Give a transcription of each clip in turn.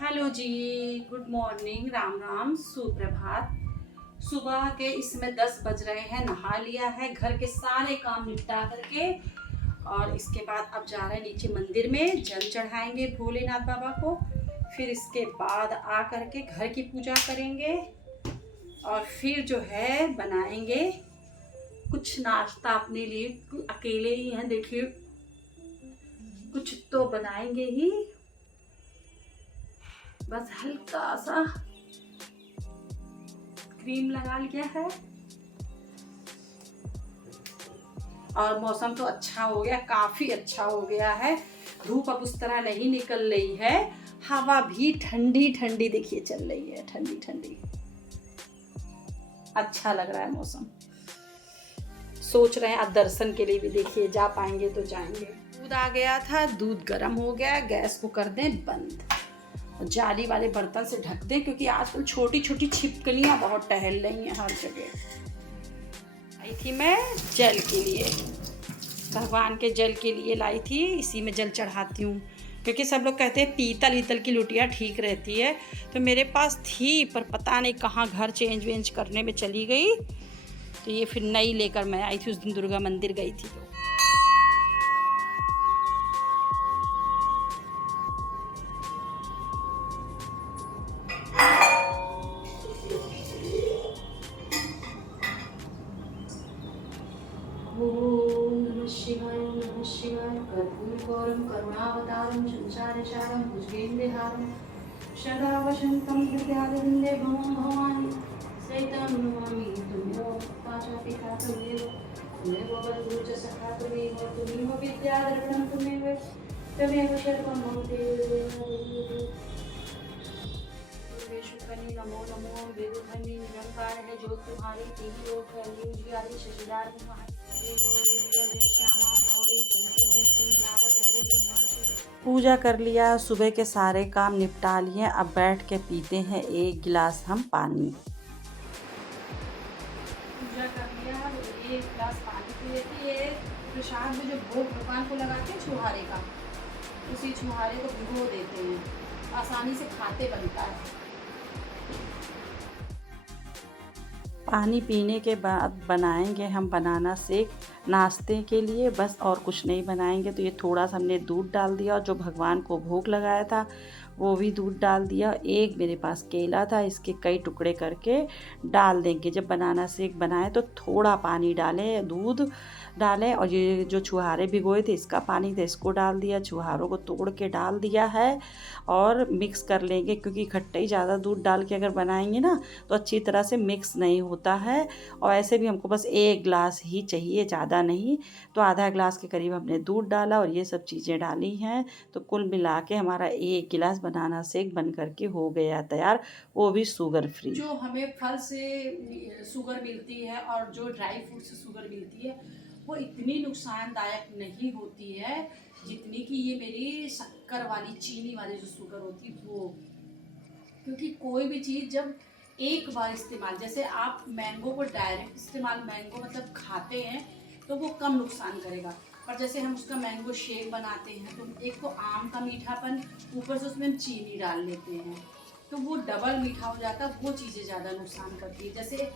Hello जी। Good morning, Ram Ram, सुप्रभात। सुबह के इसमें 10 बज रहे हैं। नहा लिया है, घर के सारे काम निपटा करके और इसके बाद अब जा रहे हैं नीचे मंदिर में, जल चढ़ाएंगे भोलेनाथ बाबा को। फिर इसके बाद आ करके घर की पूजा करेंगे और फिर जो है बनाएंगे कुछ नाश्ता अपने लिए। अकेले ही हैं, देखिए कुछ तो बनाएंगे ही। बस हल्का सा क्रीम लगा लिया है और मौसम तो अच्छा हो गया, काफी अच्छा हो गया है। धूप अब उस तरह नहीं निकल रही है, हवा भी ठंडी ठंडी देखिए चल रही है, ठंडी ठंडी। अच्छा लग रहा है मौसम। सोच रहे हैं अब दर्शन के लिए भी, देखिए जा पाएंगे तो जाएंगे। दूध आ गया था, दूध गर्म हो गया, गैस को कर दें बंद, जाली वाले बर्तन से ढक दें क्योंकि आजकल छोटी छोटी छिपकलियां बहुत टहल रही हैं हर जगह। आई थी मैं जल के लिए, भगवान के जल के लिए लाई थी, इसी में जल चढ़ाती हूँ क्योंकि सब लोग कहते हैं पीतल ईतल की लुटिया ठीक रहती है। तो मेरे पास थी पर पता नहीं कहाँ घर चेंज वेंज करने में चली गई, तो ये फिर नई लेकर मैं आई थी। उस दिन दुर्गा मंदिर गई थी तो ओम नमः शिवाय, ओम नमः शिवाय। कर्पूरगौरं करुणावतारं संसारसारं भुजगेन्द्रहारं सदा वसन्तं हृदयारविन्दे भवं भवानि सहितं नमामि। तुमेव पाशा तुमेव बन्धुः च सखा तुमेव विद्याधरणं त्वमेव सर्वं मम देव। कनी नमो नमो वेदधनी निरंकार है जो तुम्हारी तीन लोग फैली उजियारी शशिदार पूजा कर लिया, सुबह के सारे काम निपटा लिए। अब बैठ के पीते हैं एक गिलास हम पानी। पूजा कर लिया, एक गिलास पानी पी लेती है। प्रसाद में जो भोग भगवान को लगाते हैं छुहारे का, उसी छुहारे को भिगो देते हैं, आसानी से खाते बनता है। पानी पीने के बाद बनाएंगे हम बनाना शेक नाश्ते के लिए, बस और कुछ नहीं बनाएंगे। तो ये थोड़ा सा हमने दूध डाल दिया और जो भगवान को भोग लगाया था वो भी दूध डाल दिया। एक मेरे पास केला था, इसके कई टुकड़े करके डाल देंगे। जब बनाना शेक बनाए तो थोड़ा पानी डालें, दूध डालें और ये जो छुहारे भिगोए थे इसका पानी था, इसको डाल दिया, छुहारों को तोड़ के डाल दिया है और मिक्स कर लेंगे क्योंकि खट्टा ही ज़्यादा दूध डाल के अगर बनाएंगे ना तो अच्छी तरह से मिक्स नहीं होता है। और ऐसे भी हमको बस एक गिलास ही चाहिए, ज़्यादा नहीं। तो आधा गिलास के करीब हमने दूध डाला और ये सब चीज़ें डाली हैं, तो कुल मिला के हमारा एक गिलास बनाना शेक बन करके हो गया तैयार, वो भी शुगर फ्री। जो हमें फल से शुगर मिलती है और जो ड्राई फ्रूट से शुगर मिलती है वो इतनी नुकसानदायक नहीं होती है जितनी कि ये मेरी शक्कर वाली चीनी वाली जो शुगर होती है वो। क्योंकि कोई भी चीज़ जब एक बार इस्तेमाल, जैसे आप मैंगो को डायरेक्ट इस्तेमाल, मैंगो मतलब खाते हैं तो वो कम नुकसान करेगा, पर जैसे हम उसका मैंगो शेक बनाते हैं तो एक तो आम का मीठापन, ऊपर से उसमें हम चीनी डाल लेते हैं तो वो डबल मीठा हो जाता है, वो चीज़ें ज़्यादा नुकसान करती है। जैसे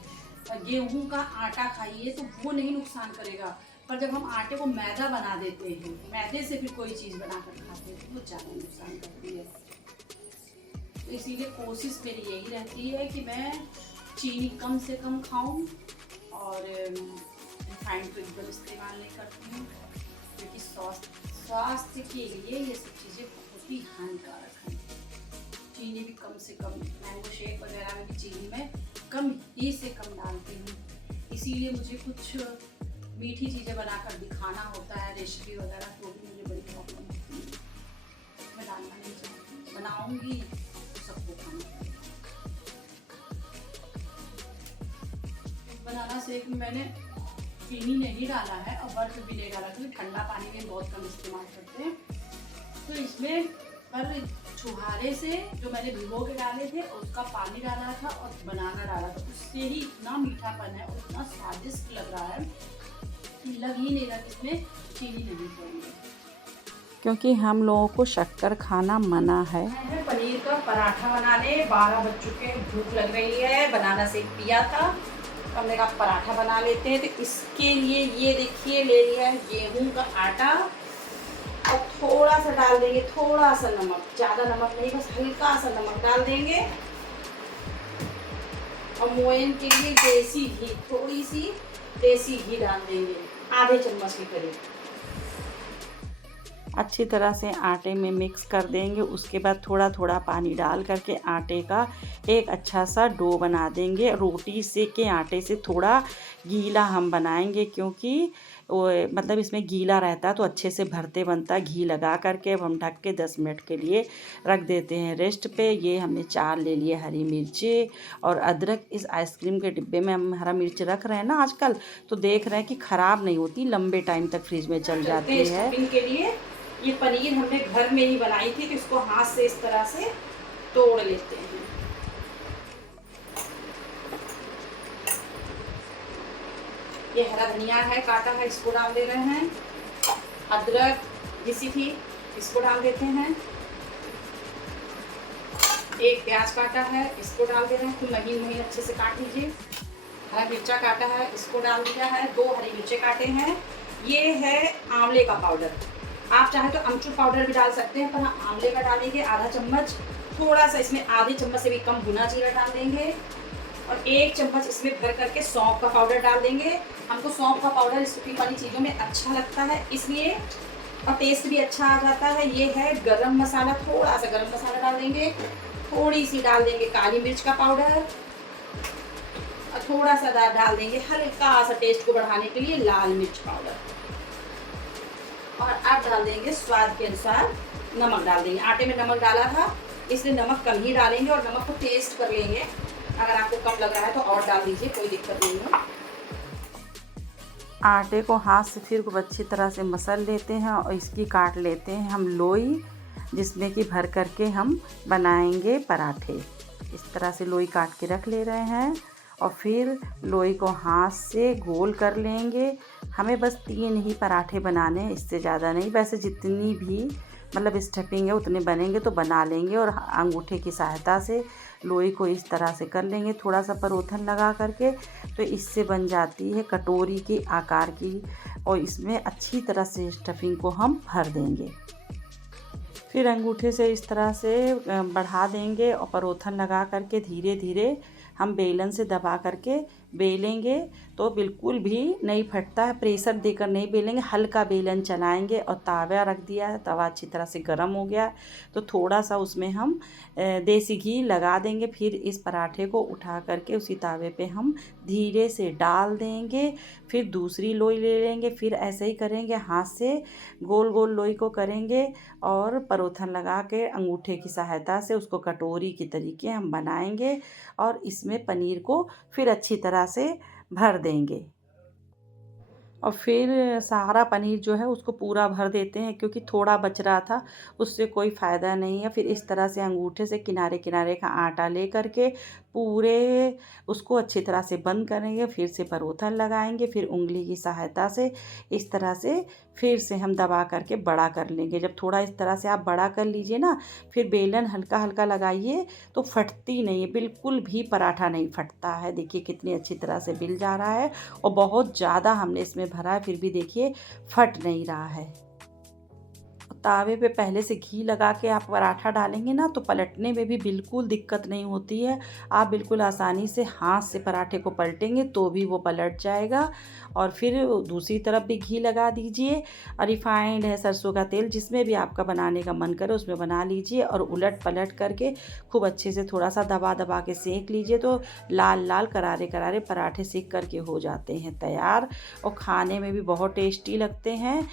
गेहूं का आटा खाइए तो वो नहीं नुकसान करेगा, पर जब हम आटे को मैदा बना देते हैं, मैदे से फिर कोई चीज़ बनाकर खाते हैं तो वो ज़्यादा नुकसान करती है। तो इसीलिए कोशिश मेरी यही रहती है कि मैं चीनी कम से कम खाऊं और रिफाइंड तो एकदम इस्तेमाल नहीं करती हूँ क्योंकि स्वास्थ्य के लिए ये सब चीज़ें बहुत ही हानिकारक हैं। चीनी भी कम से कम, मैंगो शेक वगैरह में भी चीनी में कम ही से कम डालती हूँ। इसीलिए मुझे कुछ मीठी चीज़ें बनाकर दिखाना होता है, रेसिपी वगैरह, तो भी मुझे बड़ी प्रॉब्लम होती है। मैं डालना नहीं चाहती, बनाऊँगी तो सबको खाना। बनाना शेक में मैंने चीनी नहीं डाला है और बर्फ भी नहीं डाला क्योंकि ठंडा पानी में बहुत कम इस्तेमाल करते हैं। तो इसमें पर छुहारे से जो मैंने भिगो के डाले थे उसका पानी डाला था और बनाना डाला था, उससे ही इतना मीठापन है और इतना स्वादिष्ट लग रहा है कि लग ही नहीं रहा इसमें चीनी नहीं पड़ी है। क्योंकि हम लोगों को शक्कर खाना मना है। पनीर का पराठा बनाने 12 बज चुके हैं, भूख लग रही है, बनाना शेक पिया था, हमने कहा पराठा बना लेते हैं। तो इसके लिए ये देखिए ले लिया है गेहूं का आटा और थोड़ा सा डाल देंगे, थोड़ा सा नमक, ज़्यादा नमक नहीं, बस हल्का सा नमक डाल देंगे। और मोयन के लिए देसी घी, थोड़ी सी देसी घी डाल देंगे, आधे चम्मच के करीब। अच्छी तरह से आटे में मिक्स कर देंगे। उसके बाद थोड़ा थोड़ा पानी डाल करके आटे का एक अच्छा सा डो बना देंगे। रोटी सेके आटे से थोड़ा गीला हम बनाएंगे, क्योंकि वो मतलब इसमें गीला रहता है तो अच्छे से भरते बनता है। घी लगा करके अब हम ढक के 10 मिनट के लिए रख देते हैं रेस्ट पे। ये हमने 4 ले लिए हरी मिर्ची और अदरक। इस आइसक्रीम के डिब्बे में हम हरा मिर्च रख रहे हैं ना आजकल, तो देख रहे हैं कि ख़राब नहीं होती, लंबे टाइम तक फ्रिज में चल जाती है। के लिए ये पनीर हमने घर में ही बनाई थी, तो इसको हाथ से इस तरह से तोड़ लेते हैं। ये हरा धनिया है काटा है, इसको डाल दे रहे हैं। अदरक घिसी थी, इसको डाल देते हैं। एक प्याज काटा है, इसको डाल दे रहे हैं, तो महीन महीन अच्छे से काट लीजिए। हरा मिर्चा काटा है, इसको डाल दिया है। 2 हरी मिर्चे काटे हैं। ये है आंवले का पाउडर, आप चाहे तो अमचूर पाउडर भी डाल सकते हैं, पर हम आंवले का डालेंगे आधा चम्मच। थोड़ा सा इसमें आधे चम्मच से भी कम भुना जीरा डाल देंगे और 1 चम्मच इसमें भर करके सौंफ का पाउडर डाल देंगे। हमको सौंफ का पाउडर कुकिंग वाली चीज़ों में अच्छा लगता है इसलिए, और टेस्ट भी अच्छा आ जाता है। ये है गरम मसाला, थोड़ा सा गरम मसाला डाल देंगे। थोड़ी सी डाल देंगे काली मिर्च का पाउडर और थोड़ा सा डाल देंगे हल्का सा टेस्ट को बढ़ाने के लिए लाल मिर्च पाउडर। और अब डाल देंगे स्वाद के अनुसार नमक डाल देंगे। आटे में नमक डाला था इसलिए नमक कम ही डालेंगे और नमक को टेस्ट कर लेंगे। अगर आपको कम लग रहा है तो और डाल दीजिए, कोई दिक्कत नहीं है। आटे को हाथ से फिर खूब अच्छी तरह से मसल लेते हैं और इसकी काट लेते हैं हम लोई, जिसमें कि भर करके हम बनाएंगे पराठे। इस तरह से लोई काट के रख ले रहे हैं और फिर लोई को हाथ से गोल कर लेंगे। हमें बस 3 ही पराठे बनाने हैं, इससे ज़्यादा नहीं। वैसे जितनी भी मतलब स्टफिंग है उतने बनेंगे तो बना लेंगे। और अंगूठे की सहायता से लोई को इस तरह से कर लेंगे, थोड़ा सा परोथन लगा करके, तो इससे बन जाती है कटोरी के आकार की। और इसमें अच्छी तरह से स्टफिंग को हम भर देंगे। फिर अंगूठे से इस तरह से बढ़ा देंगे और परोथन लगा करके धीरे धीरे हम बेलन से दबा करके बेलेंगे, तो बिल्कुल भी नहीं फटता है। प्रेशर देकर नहीं बेलेंगे, हल्का बेलन चलाएंगे। और तवा रख दिया है, तवा अच्छी तरह से गर्म हो गया, तो थोड़ा सा उसमें हम देसी घी लगा देंगे। फिर इस पराठे को उठा करके उसी तावे पे हम धीरे से डाल देंगे। फिर दूसरी लोई ले लेंगे, फिर ऐसे ही करेंगे, हाथ से गोल गोल लोई को करेंगे और परोथन लगा के अंगूठे की सहायता से उसको कटोरी की तरीके हम बनाएंगे और इसमें पनीर को फिर अच्छी तरह से भर देंगे। और फिर सारा पनीर जो है उसको पूरा भर देते हैं, क्योंकि थोड़ा बच रहा था, उससे कोई फ़ायदा नहीं है। फिर इस तरह से अंगूठे से किनारे किनारे का आटा ले करके पूरे उसको अच्छी तरह से बंद करेंगे। फिर से परोथन लगाएंगे, फिर उंगली की सहायता से इस तरह से फिर से हम दबा करके बड़ा कर लेंगे। जब थोड़ा इस तरह से आप बड़ा कर लीजिए ना, फिर बेलन हल्का हल्का लगाइए तो फटती नहीं है, बिल्कुल भी पराठा नहीं फटता है। देखिए कितनी अच्छी तरह से बिल जा रहा है और बहुत ज़्यादा हमने इसमें भरा है, फिर भी देखिए फट नहीं रहा है। तावे पे पहले से घी लगा के आप पराठा डालेंगे ना, तो पलटने में भी बिल्कुल दिक्कत नहीं होती है। आप बिल्कुल आसानी से हाथ से पराठे को पलटेंगे तो भी वो पलट जाएगा। और फिर दूसरी तरफ भी घी लगा दीजिए, और रिफाइंड है, सरसों का तेल, जिसमें भी आपका बनाने का मन करे उसमें बना लीजिए। और उलट पलट करके खूब अच्छे से थोड़ा सा दबा दबा के सेक लीजिए, तो लाल लाल करारे करारे पराठे सेक करके हो जाते हैं तैयार। और खाने में भी बहुत टेस्टी लगते हैं।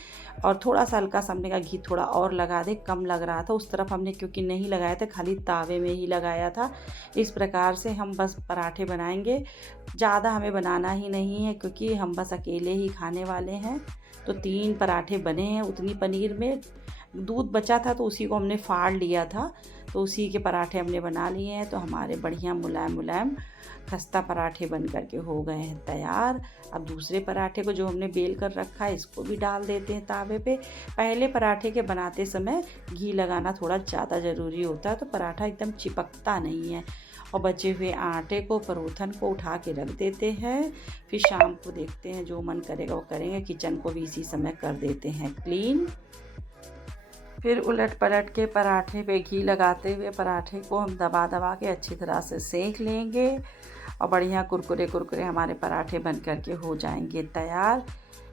और थोड़ा सा हल्का सा हमने का घी थोड़ा और लगा दे, कम लग रहा था उस तरफ हमने, क्योंकि नहीं लगाया था, खाली तावे में ही लगाया था। इस प्रकार से हम बस पराठे बनाएंगे, ज़्यादा हमें बनाना ही नहीं है क्योंकि हम बस अकेले ही खाने वाले हैं। तो 3 पराठे बने हैं उतनी पनीर में, दूध बचा था तो उसी को हमने फाड़ लिया था, तो उसी के पराठे हमने बना लिए हैं। तो हमारे बढ़िया मुलायम मुलायम खस्ता पराठे बन कर के हो गए हैं तैयार। अब दूसरे पराठे को जो हमने बेल कर रखा है इसको भी डाल देते हैं तावे पे। पहले पराठे के बनाते समय घी लगाना थोड़ा ज़्यादा ज़रूरी होता है, तो पराठा एकदम चिपकता नहीं है। और बचे हुए आटे को, परोठन को उठा के रख देते हैं। फिर शाम को देखते हैं, जो मन करेगा वो करेंगे। किचन को भी इसी समय कर देते हैं क्लीन। फिर उलट पलट के पराठे पे घी लगाते हुए पराठे को हम दबा दबा के अच्छी तरह से सेंक लेंगे और बढ़िया कुरकुरे कुरकुरे हमारे पराठे बन कर के हो जाएंगे तैयार।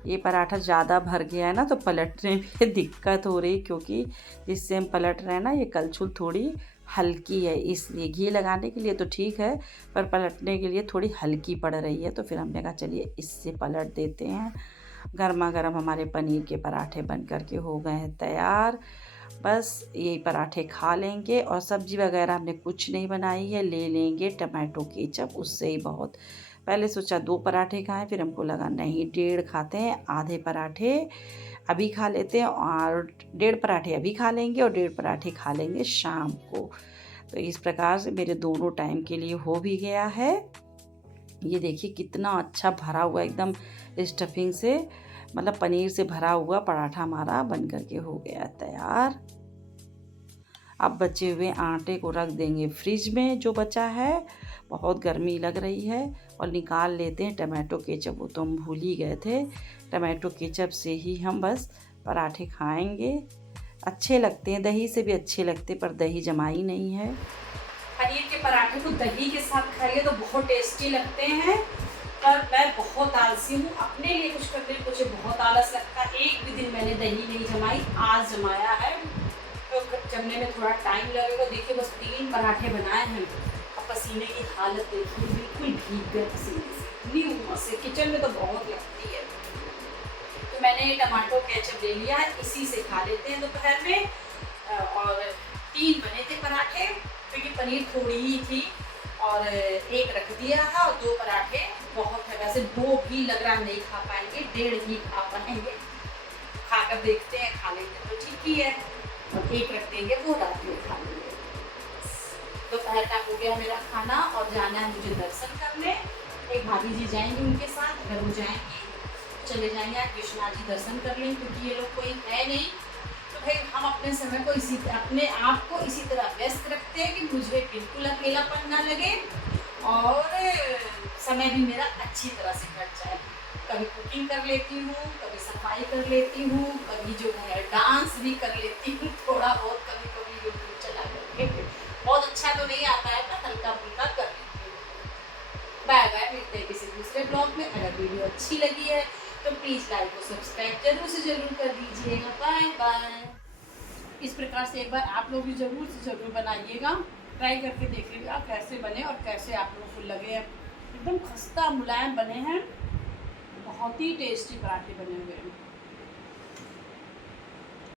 ये पराठा ज़्यादा भर गया है ना, तो पलटने में दिक्कत हो रही, क्योंकि जिससे हम पलट रहे हैं ना, ये कलछुल थोड़ी हल्की है, इसलिए घी लगाने के लिए तो ठीक है, पर पलटने के लिए थोड़ी हल्की पड़ रही है। तो फिर हमने कहा चलिए इससे पलट देते हैं। गर्मा गर्म हमारे पनीर के पराठे बन कर के हो गए हैं तैयार। बस यही पराठे खा लेंगे, और सब्ज़ी वगैरह हमने कुछ नहीं बनाई है। ले लेंगे टमाटो केचप, उससे ही बहुत। पहले सोचा 2 पराठे खाएं, फिर हमको लगा नहीं 1.5 खाते हैं। आधे पराठे अभी खा लेते हैं, और 1.5 पराठे अभी खा लेंगे और 1.5 पराठे खा लेंगे शाम को। तो इस प्रकार से मेरे दोनों टाइम के लिए हो भी गया है। ये देखिए कितना अच्छा भरा हुआ, एकदम स्टफिंग से, मतलब पनीर से भरा हुआ पराठा हमारा बन कर के हो गया तैयार। अब बचे हुए आटे को रख देंगे फ्रिज में, जो बचा है। बहुत गर्मी लग रही है, और निकाल लेते हैं टमाटो केचप। वो तो हम भूल ही गए थे, टमाटो केचप से ही हम बस पराठे खाएंगे। अच्छे लगते हैं, दही से भी अच्छे लगते, पर दही जमाई नहीं है। पनीर के पराठे को दही के साथ खाइए तो बहुत टेस्टी लगते हैं। पर मैं बहुत आलसी हूँ, अपने लिए कुछ करने में मुझे बहुत आलस लगता है। एक भी दिन मैंने दही नहीं जमाई, आज जमाया है। तो जमने में थोड़ा टाइम लगेगा। देखिए बस 3 पराठे बनाए हैं, अब पसीने की हालत देखिए, बिल्कुल भीग गए पसीने से, इतनी उमस से किचन में तो बहुत लगती है। तो मैंने टमाटो केचप ले लिया है, इसी से खा लेते हैं दोपहर में। और 3 बने थे पराठे, क्योंकि पनीर थोड़ी ही थी, और 1 रख दिया है, और 2 पराठे बहुत है। वैसे 2 भी लग रहा नहीं खा पाएंगे, 1.5 ही खा पाएंगे। खाकर देखते हैं, खा लेते तो ठीक ही है, और 1 रख देंगे, वो रात में खा लेंगे। दोपहर का हो गया मेरा खाना, और जाना है मुझे दर्शन करने। एक भाभी जी जाएंगी, उनके साथ अगर वो जाएंगी चले जाएंगे, आज विश्वनाथ जी दर्शन कर लेंगे, क्योंकि ये लोग कोई है नहीं। तो भाई हम अपने समय को अपने आप को इसी तरह व्यस्त रखते हैं कि मुझे बिल्कुल अकेलापन ना लगे, और समय भी मेरा अच्छी तरह से कट जाए। कभी कुकिंग कर लेती हूँ, कभी सफाई कर लेती हूँ, कभी जो है डांस भी कर लेती हूँ थोड़ा बहुत, कभी कभी यूट्यूब चला करके। बहुत अच्छा तो नहीं आता है, पर हल्का फुल्का कर लेती हूँ। बाय बाय, मिलते हैं किसी दूसरे ब्लॉग में। अगर वीडियो अच्छी लगी है तो प्लीज़ लाइक और सब्सक्राइब जरूर से जरूर कर दीजिएगा। Bye bye. इस प्रकार से एक बार आप लोग भी ज़रूर से ज़रूर बनाइएगा, ट्राई करके देखिएगा कैसे बने और कैसे आप लोगों को लगे। एकदम खस्ता मुलायम बने हैं, बहुत ही टेस्टी पराठे बने हुए हैं।